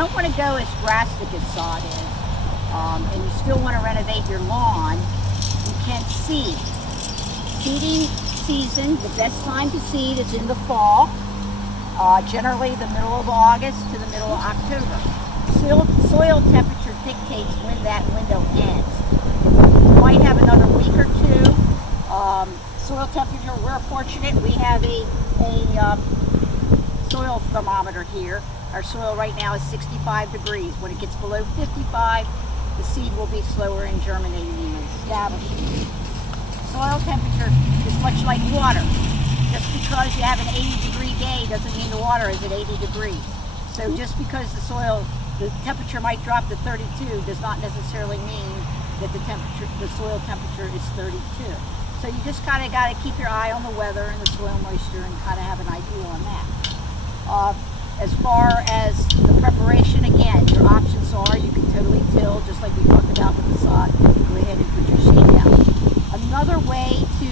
don't want to go as drastic as sod is, and you still want to renovate your lawn, you can seed. Seeding season, the best time to seed is in the fall, generally the middle of August to the middle of October. Soil temperature dictates when that window ends. You might have another week or two. Soil temperature, we're fortunate, we have a soil thermometer here. Our soil right now is 65 degrees. When it gets below 55, the seed will be slower in germinating and establishing. Soil temperature is much like water. Just because you have an 80-degree day doesn't mean the water is at 80 degrees. So just because the temperature might drop to 32 does not necessarily mean that the soil temperature is 32. So you just kind of got to keep your eye on the weather and the soil moisture and kind of have an idea on that. As far as the preparation, again, your options are you can totally till, just like we talked about with the sod. Go ahead and put your seed down. Another way to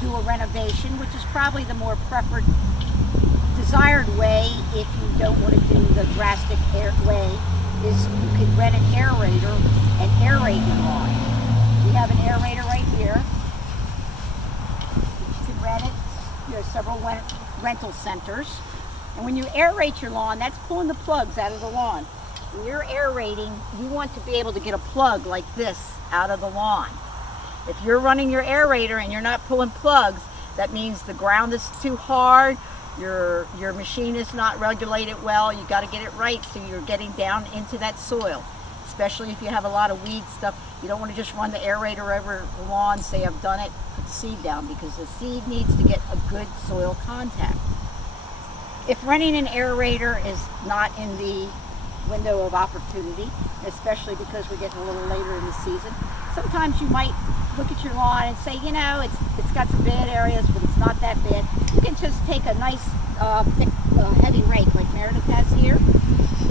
do a renovation, which is probably the more desired way if you don't want to do the drastic way, is you can rent an aerator and aerate your lawn. We have an aerator right here. You can rent it. There are several rental centers. And when you aerate your lawn, that's pulling the plugs out of the lawn. When you're aerating, you want to be able to get a plug like this out of the lawn. If you're running your aerator and you're not pulling plugs, that means the ground is too hard, your machine is not regulated well. You got to get it right so you're getting down into that soil. Especially if you have a lot of weed stuff, you don't want to just run the aerator over the lawn, say I've done it, put the seed down, because the seed needs to get a good soil contact. If running an aerator is not in the window of opportunity, especially because we're getting a little later in the season, sometimes you might look at your lawn and say, you know, it's got some bad areas, but it's not that bad. You can just take a nice thick, heavy rake like Meredith has here,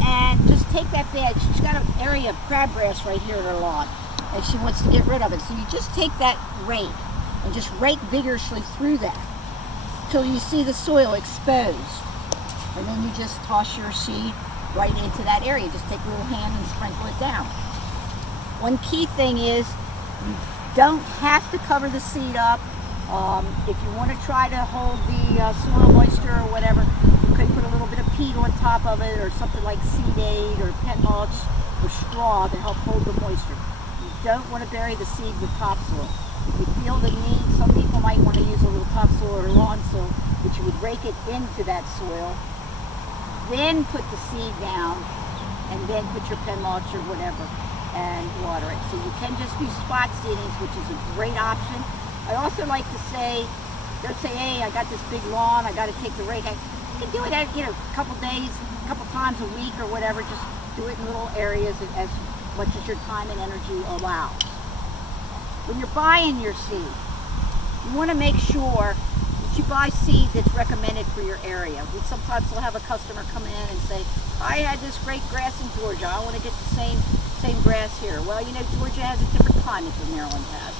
and just take that bed. She's got an area of crabgrass right here in her lawn, and she wants to get rid of it. So you just take that rake and just rake vigorously through that till you see the soil exposed. And then you just toss your seed right into that area. Just take a little hand and sprinkle it down. One key thing is you don't have to cover the seed up. If you want to try to hold the soil moisture or whatever, you could put a little bit of peat on top of it, or something like seed aid or pet mulch or straw to help hold the moisture. You don't want to bury the seed with topsoil. If you feel the need, some people might want to use a little topsoil or lawn soil, but you would rake it into that soil, then put the seed down, and then put your pen mulch or whatever and water it. So you can just do spot seedings, which is a great option. I also like to say, don't say, hey, I got this big lawn, I got to take the rake. You can do it at, a couple days, a couple times a week or whatever. Just do it in little areas as much as your time and energy allows. When you're buying your seed, you want to make sure you buy seed that's recommended for your area. We sometimes will have a customer come in and say, I had this great grass in Georgia, I want to get the same grass here. Well, Georgia has a different climate than Maryland has.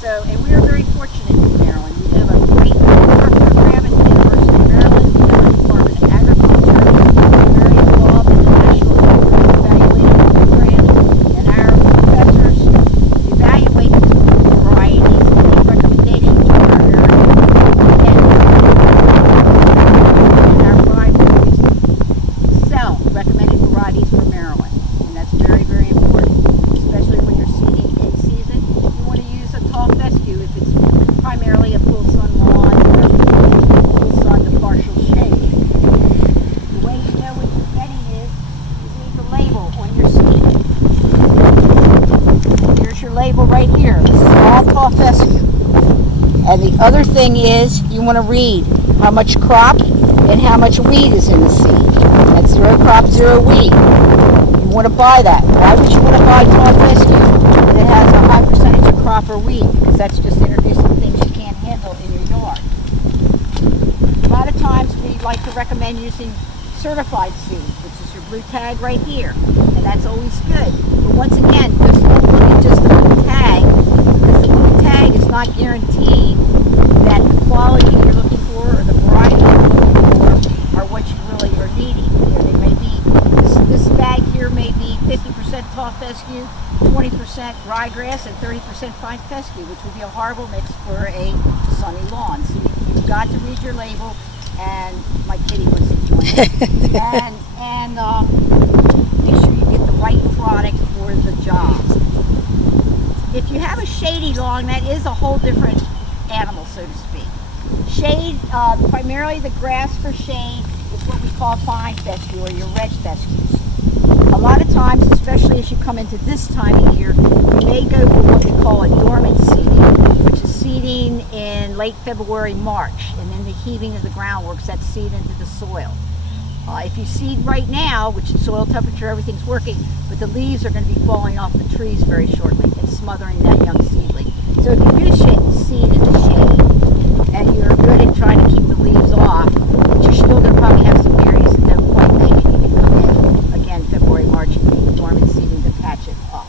So, and we are very fortunate in Maryland. We have a great program at the University of Maryland. We have a Department of Agriculture. We're very involved in the National Evaluation Program, and our professors evaluate the varieties and make recommendations for our area. Recommended varieties for Maryland, and that's very, very important, especially when you're seeding in season. You want to use a tall fescue if it's primarily a full sun lawn, or full sun to partial shade. The way you know what you're getting is you read the label on your seed. Here's your label right here. This is all tall fescue. And the other thing is you want to read how much crop and how much weed is in the seed. That's zero crop, zero weed. You want to buy that. Why would you want to buy tall fescue when it has a high percentage of crop or weed? Because that's just introducing things you can't handle in your yard. A lot of times we like to recommend using certified seed, which is your blue tag right here. And that's always good. But once again, just don't look at just the blue tag, because the blue tag is not guaranteed that the quality you're looking for or the variety you're looking for are what you really are needing. They may be this ryegrass and 30% fine fescue, which would be a horrible mix for a sunny lawn. So you've got to read your label, and my kitty was enjoying it. and make sure you get the right product for the job. If you have a shady lawn, that is a whole different animal, so to speak. Shade, primarily the grass for shade is what we call fine fescue, or your red fescues. A lot of times, especially as you come into this time of year, you may go for what we call a dormant seeding, which is seeding in late February, March, and then the heaving of the ground works that seed into the soil. If you seed right now, which is soil temperature, everything's working, but the leaves are going to be falling off the trees very shortly and smothering that young seedling. So if you do seed in the shade, and you're good at trying to keep the leaves off, but you're still going to probably have some berries that don't quite make it, you can come in, again, February, March, and dormant seeding to patch it up.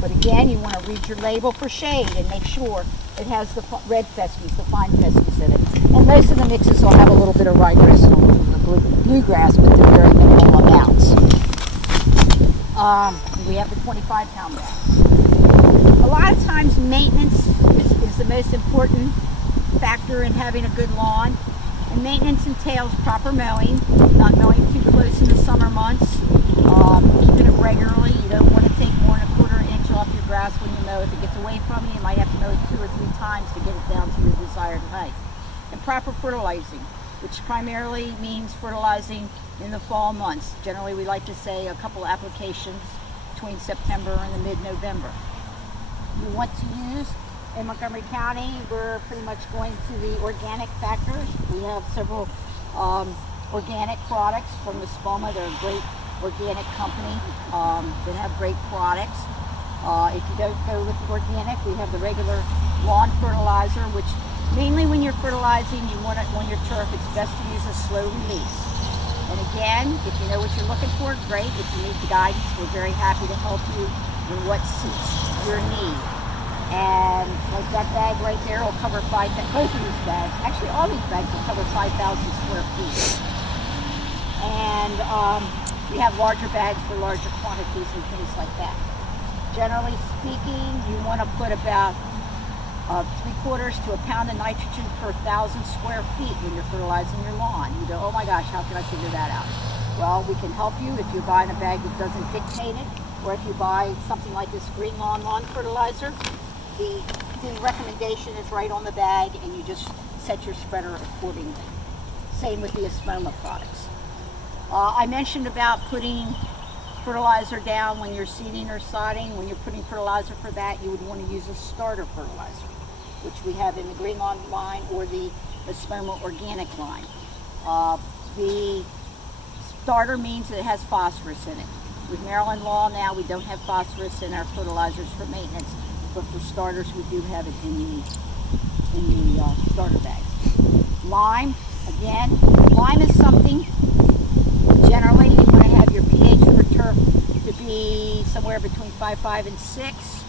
But again, you want to read your label for shade and make sure it has the red fescues, the fine fescues in it. And most of the mixes will have a little bit of ryegrass and bluegrass, but they're very minimal amounts. We have the 25-pound bag. A lot of times maintenance is the most important factor in having a good lawn. And maintenance entails proper mowing, not mowing too close in the summer months, keeping it regularly. You don't want to take more than a quarter inch off your grass when you mow. If it gets away from you, you might have to mow it 2 or 3 times to get it down to your desired height. And proper fertilizing, which primarily means fertilizing in the fall months. Generally, we like to say a couple applications between September and the mid-November. You want to use, in Montgomery County, we're pretty much going to the organic factors. We have several organic products from the Spoma. They're a great organic company that have great products. If you don't go with organic, we have the regular lawn fertilizer, which mainly when you're fertilizing, you want it on your turf, it's best to use a slow release. And again, if you know what you're looking for, great. If you need guidance, we're very happy to help you in what suits your need. And like that bag right there will cover both of these bags, actually all these bags will cover 5,000 square feet. And we have larger bags for larger quantities and things like that. Generally speaking, you want to put about 3/4 to a pound of nitrogen per 1,000 square feet when you're fertilizing your lawn. You go, oh my gosh, how can I figure that out? Well, we can help you if you're buying a bag that doesn't dictate it, or if you buy something like this Green Lawn Fertilizer. The recommendation is right on the bag, and you just set your spreader accordingly. Same with the Spoma products. I mentioned about putting fertilizer down when you're seeding or sodding. When you're putting fertilizer for that, you would want to use a starter fertilizer, which we have in the Green Lawn line or the Spoma organic line. The starter means that it has phosphorus in it. With Maryland law now, we don't have phosphorus in our fertilizers for maintenance, but for starters, we do have it in the starter bags. Lime, again, lime is something. Generally, you want to have your pH for turf to be somewhere between 5.5 and 6.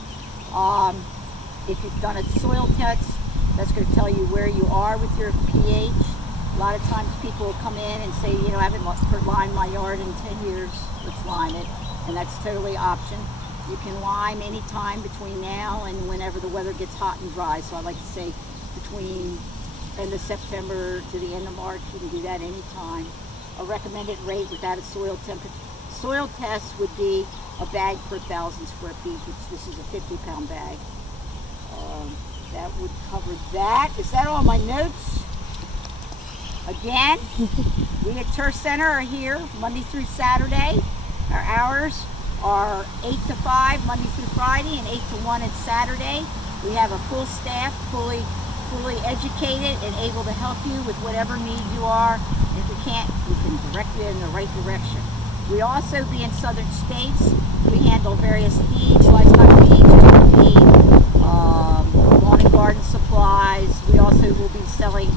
If you've done a soil test, that's going to tell you where you are with your pH. A lot of times people will come in and say, you know, I haven't limed my yard in 10 years, let's lime it. And that's totally option. You can lime anytime between now and whenever the weather gets hot and dry. So I like to say between end of September to the end of March, you can do that anytime. A recommended rate without a soil test would be a bag per 1,000 square feet, which this is a 50-pound bag. That would cover that. Is that all my notes? Again, we at Turf Center are here Monday through Saturday. Our hours are 8 to 5 Monday through Friday and 8 to 1 on Saturday. We have a full staff, fully educated and able to help you with whatever need you are. If we can't, we can direct you in the right direction. We also, being southern states, we handle various feeds, livestock feeds, chicken feed, lawn and garden supplies. We also will be selling